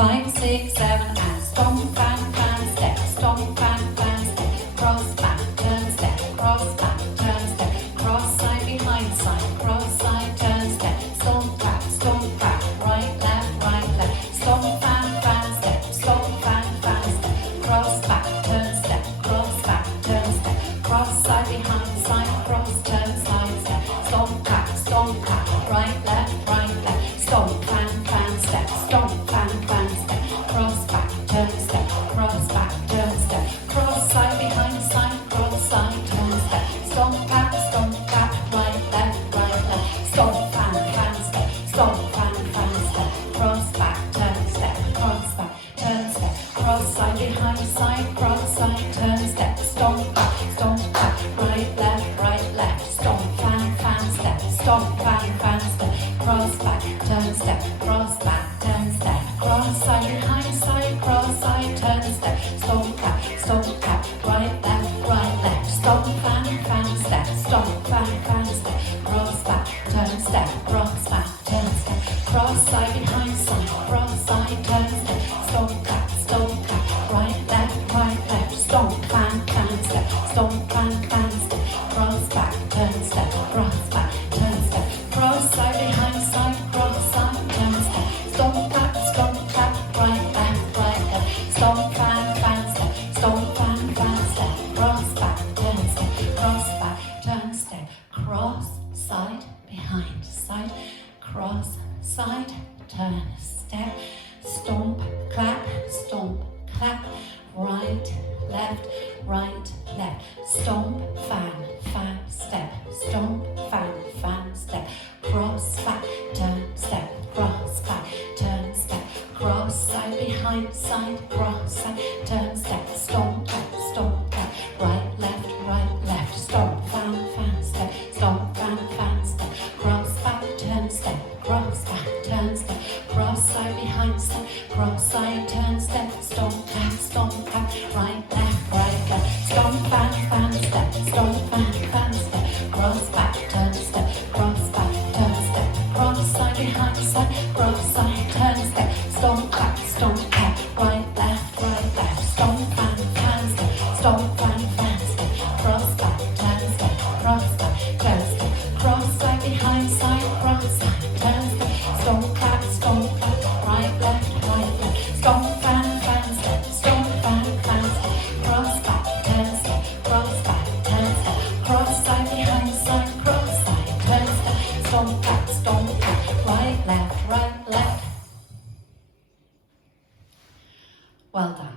5, 6, 7, and stomp, fan, fan, step, stomp, fan, fan, step, cross, back, turn, step, cross, back, turn, step, cross, side, behind, side, cross, side, turn, step, stomp, back, right, left, stomp, fan, step, stomp, fan, step, cross, back, turn, step, cross, back, turn, step, cross, side, behind, side, cross, turn, side, step, stomp, back, right, left, stomp, fan, step, stomp, fan, step, cross, back, turn, step, cross, back, turn, step, cross, side, behind, side, cross, side, turn, step, stomp, back, right, left, stomp, fan, step, stomp, fan, step, cross, back, turn, step, cross, back, turn, step, cross, side, behind, side, cross, side, turn, step, stomp, back, right, left, stomp, fan, step, stomp, fan, step, cross, back, turn, step, cross, back, turn, step, cross, side, behind, side, cross, side, turn, step, stomp, back, right, left, stomp, fan, step, stomp, fan, step, cross, back, turn, step, cross, back, turn, step, cross, side, behind, side, cross, side, turn, step, stomp, back, right, left, stomp, fan, step, stomp, fan, step, cross, back, turn, step, cross, back, turn, step, cross, side, behind, side, cross, side, turn, step, stomp, back, right, left, stomp, fan, step, stomp, fan, step, cross, back, turn, step, cross, back, turn, step, cross, side, behind, side, cross, side, turn, step, stomp, clap, right, left, stomp, fan, step, stomp, fan, step, cross, back, turn, step, cross, back, turn, step, cross, side, behind, side, cross, side, turn, step, stomp, back, right, left, stomp, fan, step, stomp, fan, step, cross, back, turn, step, cross, back, turn, step, cross, side, behind, side, cross, side, turn, step, stomp, back, right, left, stomp, fan, step, stomp, fan, step, cross, back, turn, step, cross, back, turn, step, cross, side, behind, side, cross, side, turn, step, stomp, back, right, left, stomp, fan, step, stomp, fan, step, cross, back, turn, step, cross, back, turn, step, cross, side, behind, side, cross, side, turn, step, stomp, back, right, left, stomp, fan, step, stomp, fan, step, cross, back, turn, step, cross, back, turn, step, cross, side, behind, side, cross, side, turn, step, stomp, back, right, left. Well done.